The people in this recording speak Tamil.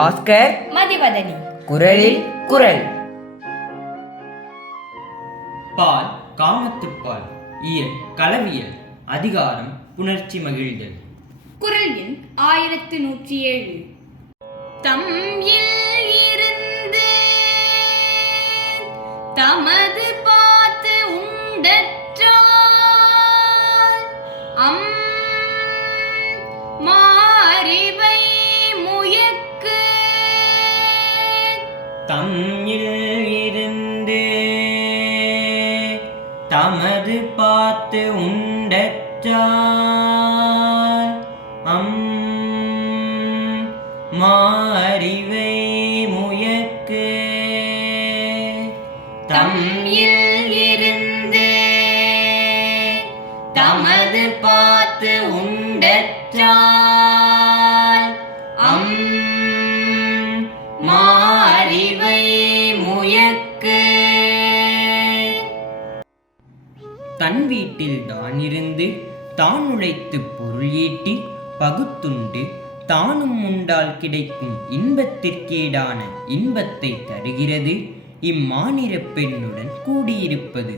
பாஸ்கர் மதிவதனி. குரலில் குரல். பால் காமத்துப்பால் இயல் களவியல் அதிகாரம் புணர்ச்சி மகிழ்தல். குரல் எண் 1107. தம்யில் இருந்து தமது பார்த்து உண்டற்றால் மாறிவை முயக்கு. தம்மில் இருந்து தமது பார்த்து உண்டற்றால் மாறிவை முயக்கு. தம்யில் இருந்து தமது பார்த்து உண்டற்றால் மாறிவை முயக்கு. தன் வீட்டில் தான் இருந்து தான் உழைத்து பொருள் ஈட்டி பகுத்துண்டு தானும் உண்டால் கிடைக்கும் இன்பத்திற்கீடான இன்பத்தை தருகிறது இம்மானிரப் பெண்ணுடன் கூடியிருப்பது.